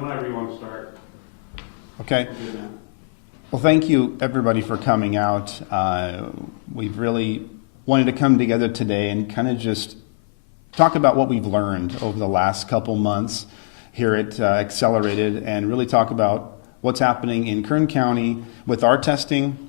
whenever you want to start. Okay. Well, thank you everybody for coming out. We've really wanted to come together today and kind of just talk about what we've learned over the last couple months here at Accelerated, and really talk about what's happening in Kern County with our testing,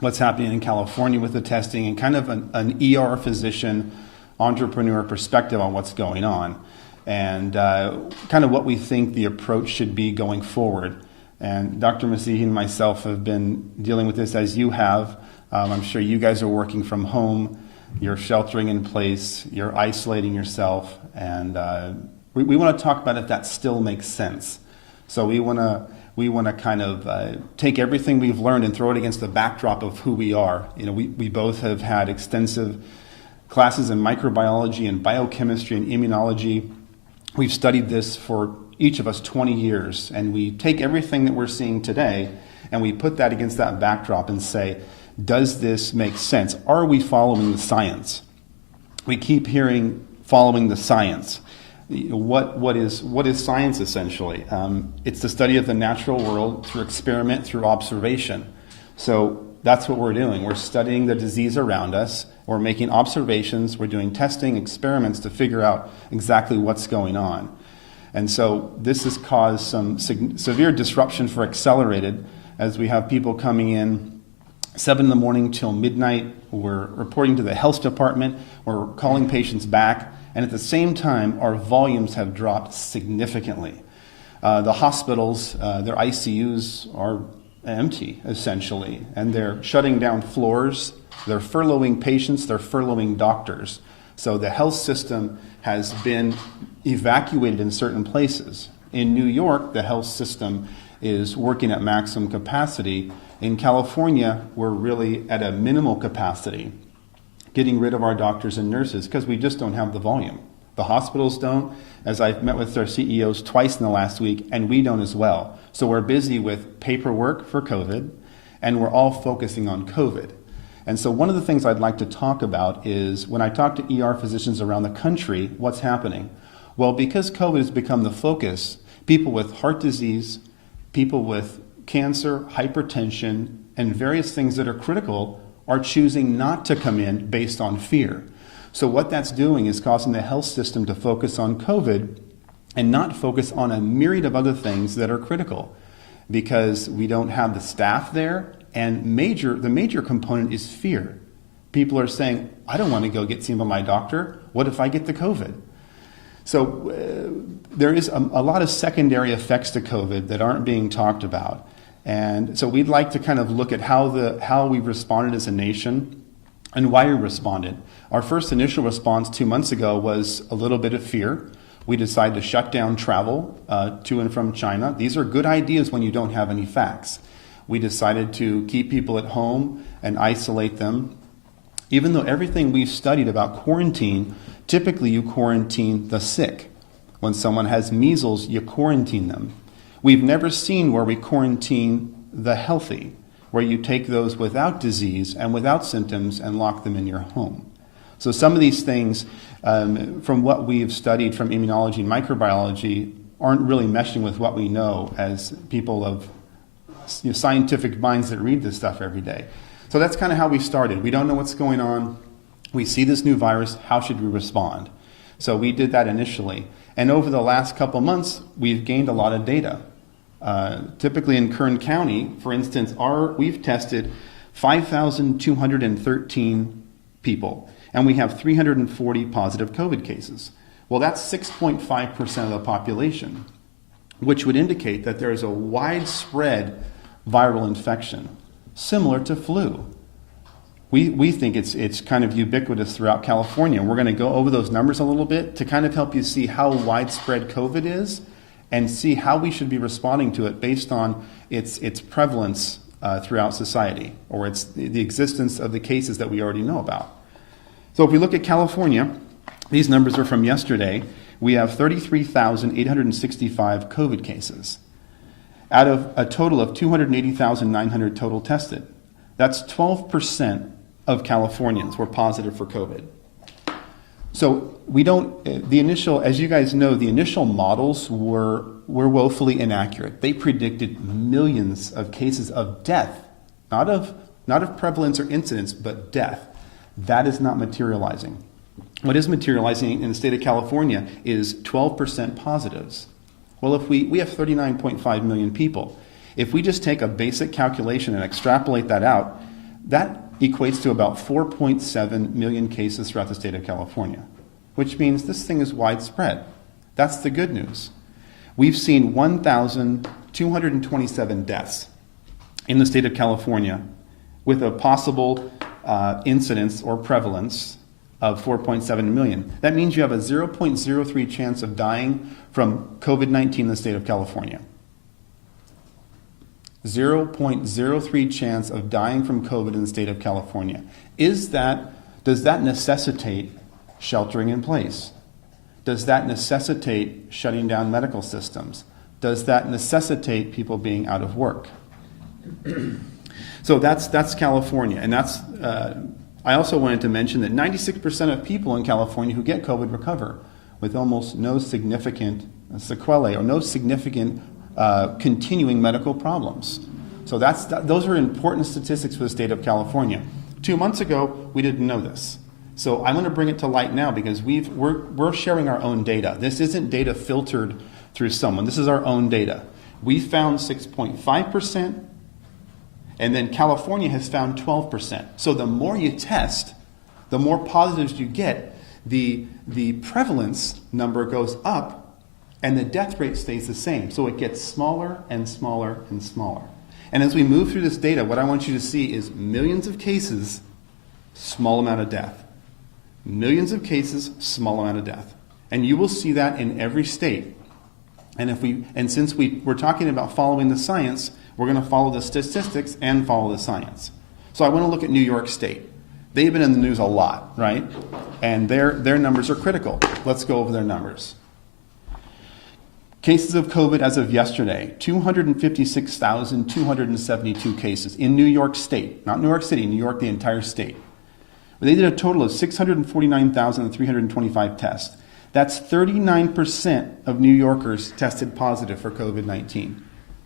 what's happening in California with the testing, and kind of an ER physician entrepreneur perspective on what's going on, and kind of what we think the approach should be going forward. And Dr. Massihi and myself have been dealing with this as you have. I'm sure you guys are working from home, you're sheltering in place, you're isolating yourself, and we want to talk about if that still makes sense. So we want to kind of take everything we've learned and throw it against the backdrop of who we are. You know, we both have had extensive classes in microbiology and biochemistry and immunology. We've studied this for each of us 20 years, and we take everything that we're seeing today and we put that against that backdrop and say, does this make sense? Are we following the science? We keep hearing following the science. What is science essentially? It's the study of the natural world through experiment, through observation. So that's what we're doing. We're studying the disease around us. We're making observations. We're doing testing, experiments to figure out exactly what's going on. And so this has caused some severe disruption for Accelerated, as we have people coming in 7 in the morning till midnight. We're reporting to the health department. We're calling patients back. And at the same time, our volumes have dropped significantly. The hospitals, their ICUs are empty, essentially, and they're shutting down floors. They're furloughing patients. They're furloughing doctors. So the health system has been evacuated in certain places. In New York, the health system is working at maximum capacity. In California, we're really at a minimal capacity, getting rid of our doctors and nurses because we just don't have the volume. The hospitals don't, as I've met with their CEOs twice in the last week, and we don't as well. So we're busy with paperwork for COVID, and we're all focusing on COVID. And so one of the things I'd like to talk about is when I talk to ER physicians around the country, what's happening? Well, because COVID has become the focus, people with heart disease, people with cancer, hypertension, and various things that are critical are choosing not to come in based on fear. So what that's doing is causing the health system to focus on COVID and not focus on a myriad of other things that are critical, because we don't have the staff there. And the major component is fear. People are saying, I don't want to go get seen by my doctor. What if I get the COVID? So there is a lot of secondary effects to COVID that aren't being talked about. And so we'd like to kind of look at how we responded as a nation and why we responded. Our first initial response 2 months ago was a little bit of fear. We decided to shut down travel to and from China. These are good ideas when you don't have any facts. We decided to keep people at home and isolate them. Even though everything we've studied about quarantine, typically you quarantine the sick. When someone has measles, you quarantine them. We've never seen where we quarantine the healthy, where you take those without disease and without symptoms and lock them in your home. So some of these things, from what we've studied from immunology and microbiology, aren't really meshing with what we know as people of scientific minds that read this stuff every day. So that's kind of how we started. We don't know what's going on. We see this new virus. How should we respond? So we did that initially. And over the last couple months, we've gained a lot of data. Typically in Kern County, for instance, we've tested 5,213 people, and we have 340 positive COVID cases. Well, that's 6.5% of the population, which would indicate that there is a widespread viral infection, similar to flu. We think it's kind of ubiquitous throughout California. We're going to go over those numbers a little bit to kind of help you see how widespread COVID is and see how we should be responding to it based on its prevalence throughout society, or it's the existence of the cases that we already know about. So if we look at California, these numbers are from yesterday. We have 33,865 COVID cases out of a total of 280,900 total tested. That's 12% of Californians were positive for COVID. So we don't, the initial, as you guys know, the initial models were woefully inaccurate. They predicted millions of cases of death, not of prevalence or incidence, but death. That is not materializing. What is materializing in the state of California is 12% positives. Well, if we have 39.5 million people. If we just take a basic calculation and extrapolate that out, that equates to about 4.7 million cases throughout the state of California, which means this thing is widespread. That's the good news. We've seen 1,227 deaths in the state of California with a possible incidence or prevalence of 4.7 million. That means you have a 0.03 chance of dying from COVID-19 in the state of California. 0.03 chance of dying from COVID in the state of California. Does that necessitate sheltering in place? Does that necessitate shutting down medical systems? Does that necessitate people being out of work? So that's California, and that's. I also wanted to mention that 96% of people in California who get COVID recover with almost no significant sequelae or no significant continuing medical problems. So those are important statistics for the state of California. 2 months ago, we didn't know this. So I'm going to bring it to light now because we're sharing our own data. This isn't data filtered through someone. This is our own data. We found 6.5%, and then California has found 12%. So the more you test, the more positives you get, the prevalence number goes up, and the death rate stays the same. So it gets smaller and smaller and smaller. And as we move through this data, what I want you to see is millions of cases, small amount of death. Millions of cases, small amount of death. And you will see that in every state. And since we're talking about following the science, we're going to follow the statistics and follow the science. So I want to look at New York State. They've been in the news a lot, right? And their numbers are critical. Let's go over their numbers. Cases of COVID as of yesterday, 256,272 cases in New York State. Not New York City, New York, the entire state. They did a total of 649,325 tests. That's 39% of New Yorkers tested positive for COVID-19.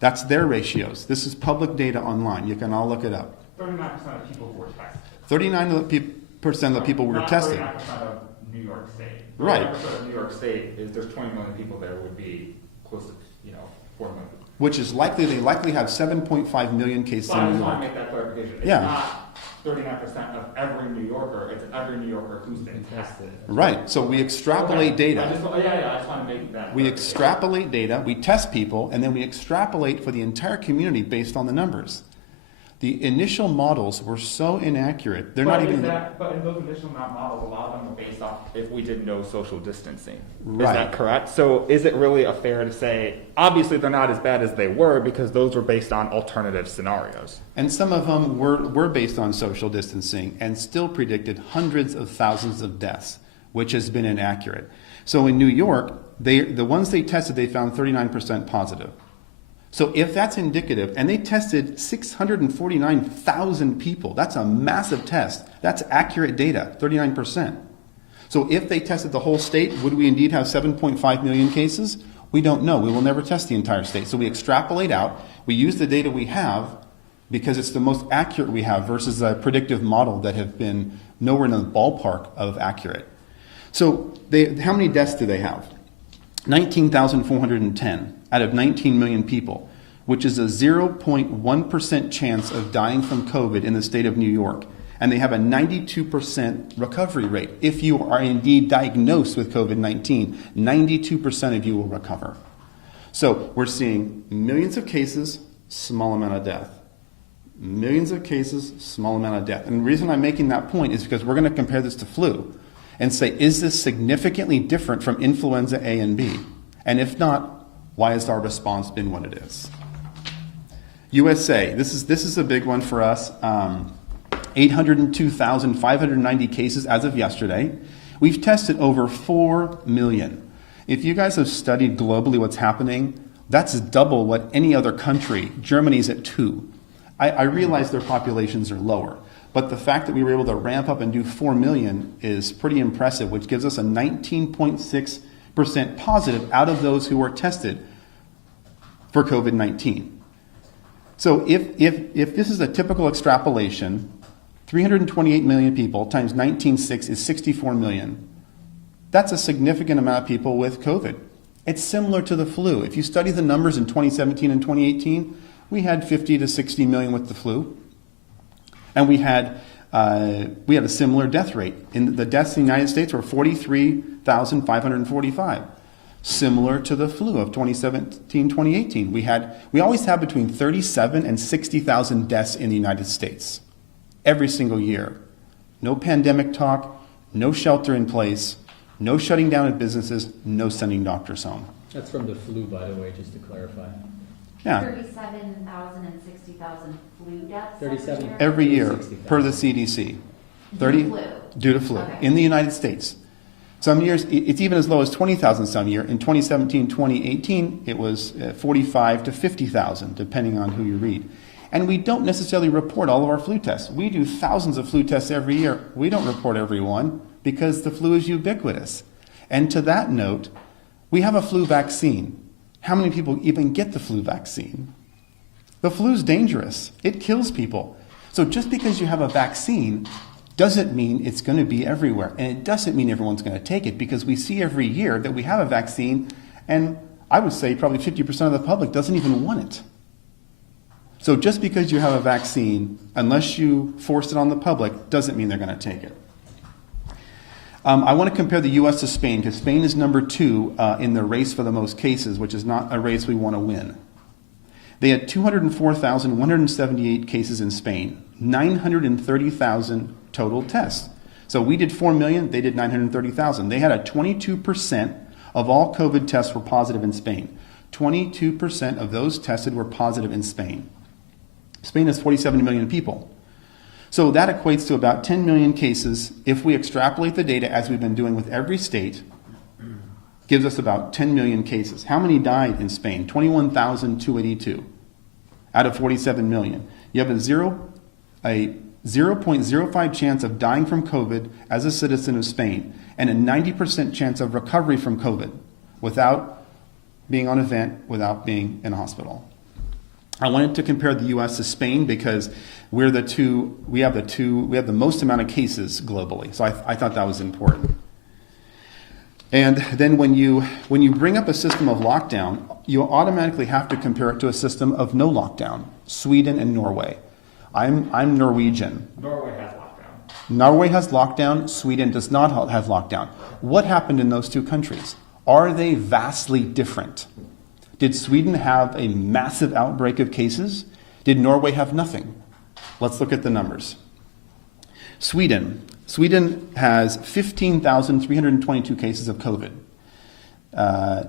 That's their ratios. This is public data online. You can all look it up. 39% of people were tested. 39% of the people were tested. 39% of New York State. Right. 39% of New York State, if there's 20 million people there, would be close to 4 million. Which is likely, they likely have 7.5 million cases in New York. I just want to make that clarification. It's not 39% of every New Yorker, it's every New Yorker who's been tested. Right, so we extrapolate data. I just want to make that. We extrapolate data, we test people, and then we extrapolate for the entire community based on the numbers. The initial models were so inaccurate, they're not even... But in those initial models, a lot of them were based off if we did no social distancing. Right. Is that correct? So is it really fair to say, obviously they're not as bad as they were because those were based on alternative scenarios? And some of them were based on social distancing and still predicted hundreds of thousands of deaths, which has been inaccurate. So in New York, the ones they tested, they found 39% positive. So if that's indicative, and they tested 649,000 people, that's a massive test. That's accurate data, 39%. So if they tested the whole state, would we indeed have 7.5 million cases? We don't know. We will never test the entire state. So we extrapolate out. We use the data we have because it's the most accurate we have versus a predictive model that have been nowhere in the ballpark of accurate. So how many deaths do they have? 19,410 out of 19 million people, which is a 0.1% chance of dying from COVID in the state of New York. And they have a 92% recovery rate. If you are indeed diagnosed with COVID-19, 92% of you will recover. So we're seeing millions of cases, small amount of death. Millions of cases, small amount of death. And the reason I'm making that point is because we're going to compare this to flu and say, is this significantly different from influenza A and B? And if not, why has our response been what it is? USA, this is a big one for us. 802,590 cases as of yesterday. We've tested over 4 million. If you guys have studied globally what's happening, that's double what any other country. Germany's at 2. I realize their populations are lower, But the fact that we were able to ramp up and do 4 million is pretty impressive, which gives us a 19.6% positive out of those who were tested for COVID-19. So if this is a typical extrapolation, 328 million people times 19.6 is 64 million. That's a significant amount of people with COVID. It's similar to the flu. If you study the numbers in 2017 and 2018, we had 50 to 60 million with the flu. And we had a similar death rate. The deaths in the United States were 43,545. Similar to the flu of 2017, 2018. We always have between 37 and 60,000 deaths in the United States every single year. No pandemic talk, no shelter in place, no shutting down of businesses, no sending doctors home. That's from the flu, by the way, just to clarify. Yeah. 37,000 and 60,000 flu deaths 37. Every year, 60,000. per the CDC. Due to flu Okay. in the United States. Some years, it's even as low as 20,000 some year. In 2017, 2018, it was 45 to 50,000, depending on who you read. And we don't necessarily report all of our flu tests. We do thousands of flu tests every year. We don't report every one because the flu is ubiquitous. And to that note, we have a flu vaccine. How many people even get the flu vaccine? The flu is dangerous. It kills people. So just because you have a vaccine doesn't mean it's going to be everywhere. And it doesn't mean everyone's going to take it, because we see every year that we have a vaccine, and I would say probably 50% of the public doesn't even want it. So just because you have a vaccine, unless you force it on the public, doesn't mean they're going to take it. I want to compare the U.S. to Spain, because Spain is number 2 in the race for the most cases, which is not a race we want to win. They had 204,178 cases in Spain, 930,000 total tests. So we did 4 million, they did 930,000. They had a 22% of all COVID tests were positive in Spain. 22% of those tested were positive in Spain. Spain has 47 million people. So that equates to about 10 million cases. If we extrapolate the data as we've been doing with every state, gives us about 10 million cases. How many died in Spain? 21,282 out of 47 million. You have a 0.05 chance of dying from COVID as a citizen of Spain, and a 90% chance of recovery from COVID without being on a vent, without being in a hospital. I wanted to compare the U.S. to Spain because we have the most amount of cases globally. So I thought that was important. And then when you bring up a system of lockdown, you automatically have to compare it to a system of no lockdown. Sweden and Norway. I'm Norwegian. Norway has lockdown. Norway has lockdown. Sweden does not have lockdown. What happened in those two countries? Are they vastly different? Did Sweden have a massive outbreak of cases? Did Norway have nothing? Let's look at the numbers. Sweden has 15,322 cases of COVID.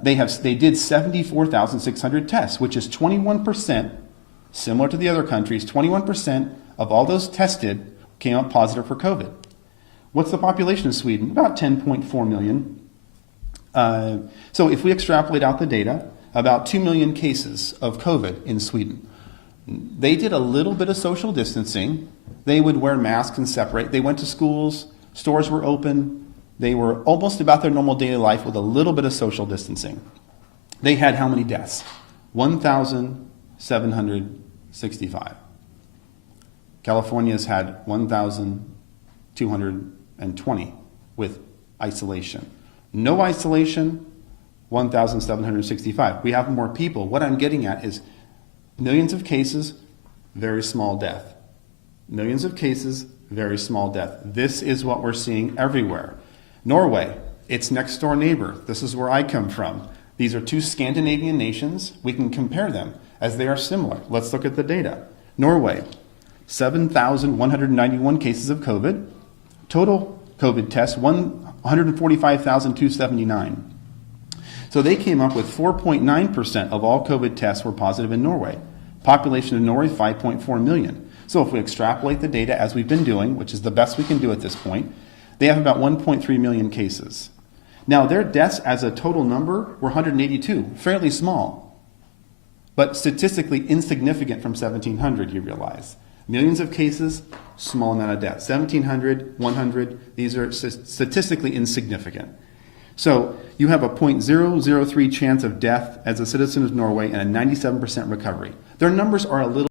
They did 74,600 tests, which is 21%, similar to the other countries. 21% of all those tested came out positive for COVID. What's the population of Sweden? About 10.4 million. So if we extrapolate out the data, about 2 million cases of COVID in Sweden. They did a little bit of social distancing. They would wear masks and separate. They went to schools, stores were open. They were almost about their normal daily life with a little bit of social distancing. They had how many deaths? 1,765. California's had 1,220 with isolation. No isolation, 1,765. We have more people. What I'm getting at is millions of cases, very small death. Millions of cases, very small death. This is what we're seeing everywhere. Norway, its next door neighbor. This is where I come from. These are two Scandinavian nations. We can compare them as they are similar. Let's look at the data. Norway, 7,191 cases of COVID. Total COVID tests, 145,279. So they came up with 4.9% of all COVID tests were positive in Norway. Population of Norway, 5.4 million. So if we extrapolate the data as we've been doing, which is the best we can do at this point, they have about 1.3 million cases. Now their deaths as a total number were 182, fairly small, but statistically insignificant from 1,700, you realize. Millions of cases, small amount of death. 1,700, 100, these are statistically insignificant. So you have a 0.003 chance of death as a citizen of Norway and a 97% recovery. Their numbers are a little